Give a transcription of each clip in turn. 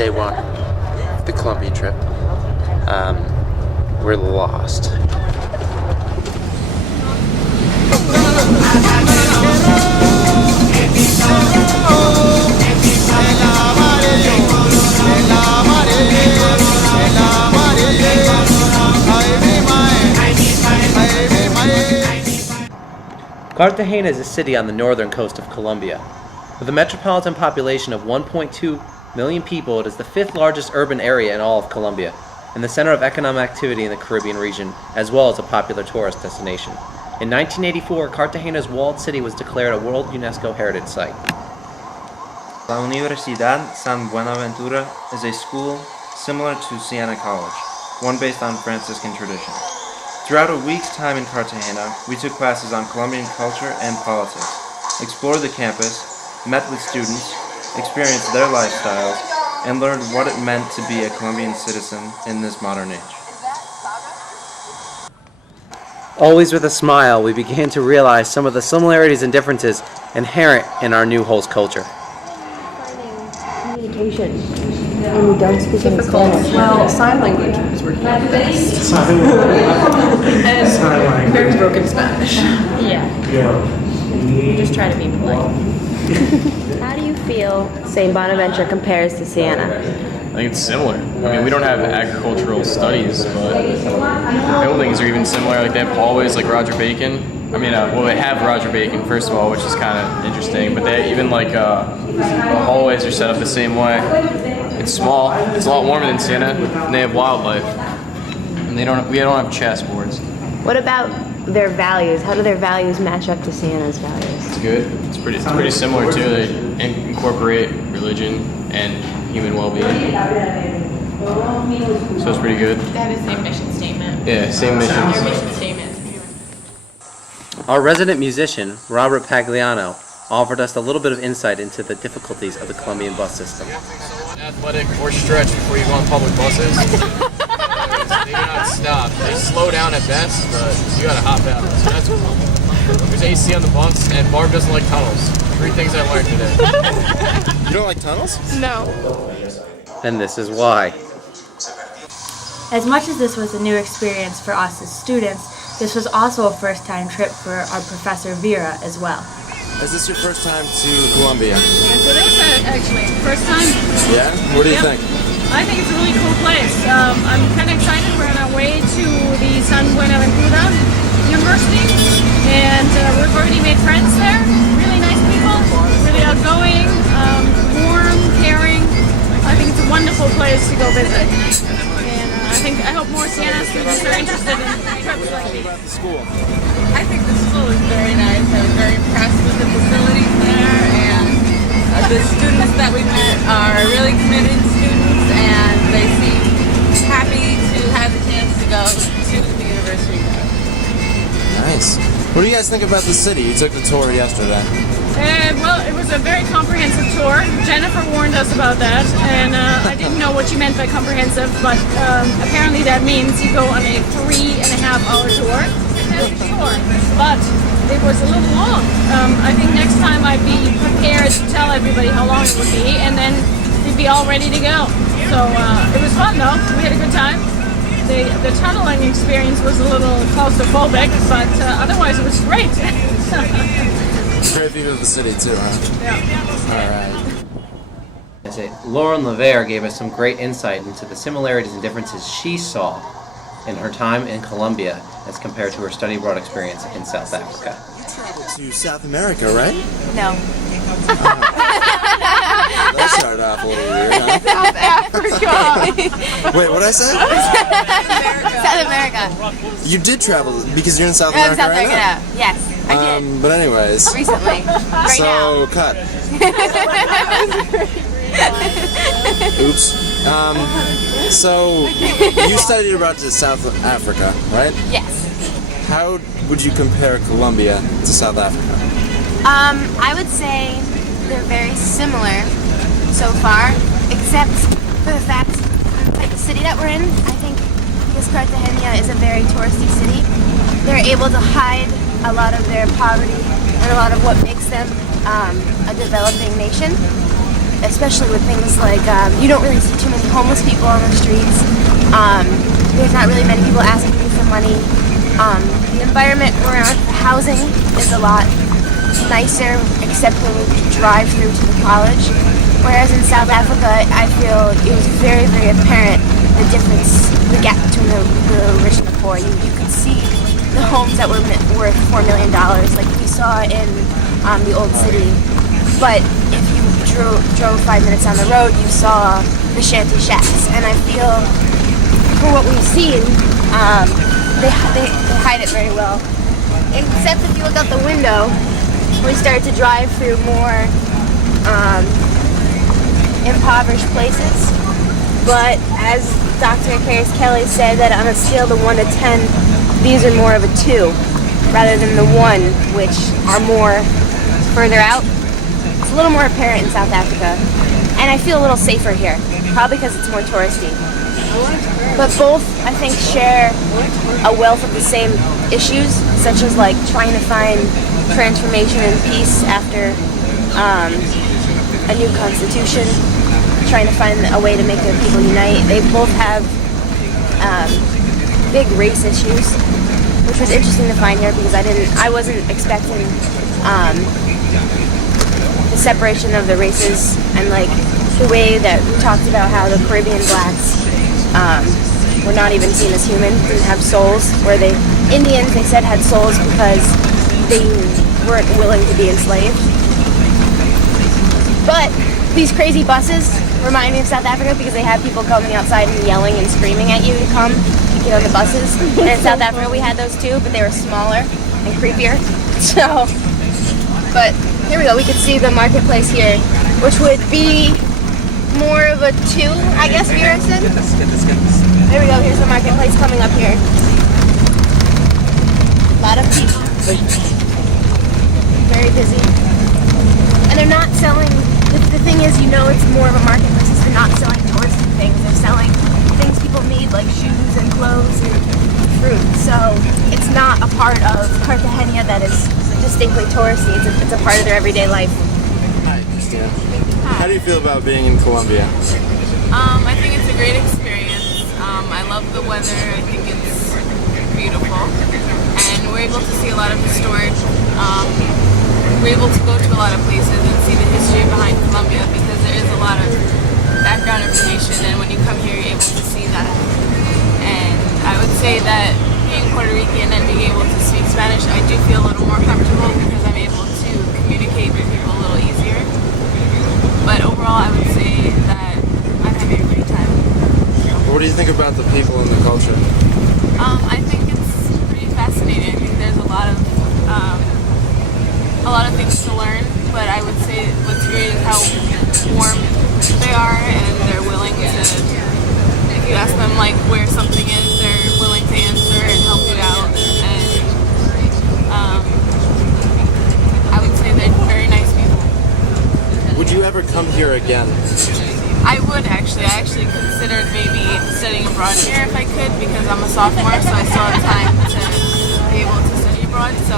day one, the Colombian trip. We're lost. Cartagena is a city on the northern coast of Colombia. With a metropolitan population of 1.2 million people, it is the fifth largest urban area in all of Colombia, and the center of economic activity in the Caribbean region, as well as a popular tourist destination. In 1984, Cartagena's walled city was declared a World UNESCO Heritage Site. La Universidad San Buenaventura is a school similar to Siena College, one based on Franciscan tradition. Throughout a week's time in Cartagena, we took classes on Colombian culture and politics, explored the campus, met with students, experienced their lifestyles, and learned what it meant to be a Colombian citizen in this modern age. Always with a smile, we began to realize some of the similarities and differences inherent in our new host culture. Communication, and we don't speak any Spanish. Well, sign language is working out the best. And very broken Spanish. Yeah. Just try to be polite. How do you feel St. Bonaventure compares to Siena? I think it's similar. I mean, we don't have agricultural studies, but the buildings are even similar. Like they have hallways like Roger Bacon. I mean, well, they have Roger Bacon, first of all, which is kind of interesting, but they even like the hallways are set up the same way. It's small. It's a lot warmer than Siena, and they have wildlife. And we don't have chessboards. What about their values? How do their values match up to Siena's values? It's good. It's pretty similar too. They incorporate religion and human well-being. So it's pretty good. They have the same mission statement. Yeah, same mission. Their mission statement. Our resident musician, Robert Pagliano, offered us a little bit of insight into the difficulties of the Colombian bus system. Athletic or stretch before you go on public buses. They do not stop. They slow down at best, but you gotta hop out. So that's cool. There's AC on the bus, and Barb doesn't like tunnels. 3 things I learned today. You don't like tunnels? No. And this is why. As much as this was a new experience for us as students, this was also a first-time trip for our professor Vera as well. Is this your first time to Colombia? Yes, it is actually. First time. Yeah? What do you think? I think it's a really cool place. I'm kind of excited. We're on our way to the San Buenaventura University, and we've already made friends there. Really nice people, really outgoing, warm, caring. I think it's a wonderful place to go visit. I hope more Siena students are interested in trips like these. About the school. I think the school is very nice. I was very impressed with the facilities there, and the students that we met are really committed students, and they seem happy to have the chance to go to the university. Nice. What do you guys think about the city? You took the tour yesterday. Well, it was a very comprehensive tour. Jennifer warned us about that, and I didn't know what she meant by comprehensive, but apparently that means you go on a 3.5-hour tour. Sure, but it was a little long. I think next time I'd be prepared to tell everybody how long it would be, and then we'd be all ready to go. So it was fun though. We had a good time. The tunneling experience was a little claustrophobic, but otherwise it was great. Great view of the city too, huh? Yeah. Alright. Lauren LeVere gave us some great insight into the similarities and differences she saw in her time in Colombia as compared to her study abroad experience in South Africa. You traveled to South America, right? No. That started off a little weird, huh? South Africa. Wait, what did I say? South America. You did travel because you're in South America right now. Yes, I did. But anyways. Recently. Right So, cut. Oops. So, you studied abroad to South Africa, right? Yes. How would you compare Colombia to South Africa? I would say they're very similar so far, except for the fact, like the city that we're in, I think because Cartagena is a very touristy city, they're able to hide a lot of their poverty and a lot of what makes them a developing nation. especially with things like you don't really see too many homeless people on the streets. There's not really many people asking you for money. The environment around housing is a lot nicer, except when we drive through to the college. Whereas in South Africa, I feel it was very, very apparent the difference, the gap between the rich and the poor. You could see the homes that were worth $4 million, like we saw in the old city. But if you drove 5 minutes down the road, you saw the shanty shacks. And I feel, for what we've seen, they hide it very well. Except if you look out the window, we start to drive through more impoverished places. But as Dr. Karis Kelly said, that on a scale of 1 to 10, these are more of a 2 rather than the 1, which are more further out. It's a little more apparent in South Africa, and I feel a little safer here, probably because it's more touristy. But both, I think, share a wealth of the same issues, such as like trying to find transformation and peace after a new constitution, trying to find a way to make their people unite. They both have big race issues, which was interesting to find here because I wasn't expecting the separation of the races and like the way that we talked about how the Caribbean blacks were not even seen as human, didn't have souls, where the Indians, they said, had souls because they weren't willing to be enslaved. But these crazy buses remind me of South Africa because they have people coming outside and yelling and screaming at you to come get on the buses. And in South Africa we had those too, but they were smaller and creepier. So, but here we go, we could see the marketplace here, which would be more of a 2, I guess, Bjornsson. There we go, here's the marketplace coming up here. A lot of people. Very busy. And they're not selling, the thing is, you know it's more of a marketplace, is they're not selling touristy things, they're selling things people need, like shoes and clothes and fruit. So it's not a part of Cartagena that is distinctly touristy, it's a part of their everyday life. Hi, Christina. How do you feel about being in Colombia? I think it's a great experience. I love the weather. I think it's beautiful. And we're able to see a lot of historic, we're able to go to a lot of places and see the history behind Colombia because there is a lot of background information, and when you come here you're able to see that. And I would say that being Puerto Rican and being able to speak Spanish, I do feel a little more comfortable because I'm able to communicate with people a little easier. But overall, I would say that I'm having a great time. What do you think about the people and the culture? I think it's pretty fascinating. I think there's a lot of things to learn. But I would say what's great is how warm they are, and they're willing to. If you ask them like where something is, they're willing to answer and help you out. And I would say they're very nice people. Would you ever come here again? I would actually. I actually considered maybe studying abroad here if I could because I'm a sophomore, so I still have time to be able to study abroad. So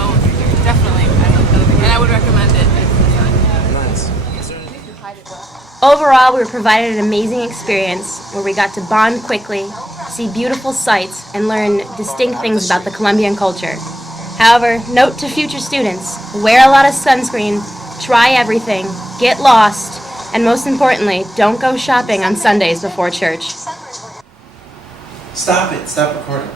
definitely, and I would recommend it. Nice. Overall, we were provided an amazing experience where we got to bond quickly, see beautiful sights, and learn distinct things about the Colombian culture. However, note to future students, wear a lot of sunscreen, try everything, get lost, and most importantly, don't go shopping on Sundays before church. Stop it. Stop recording.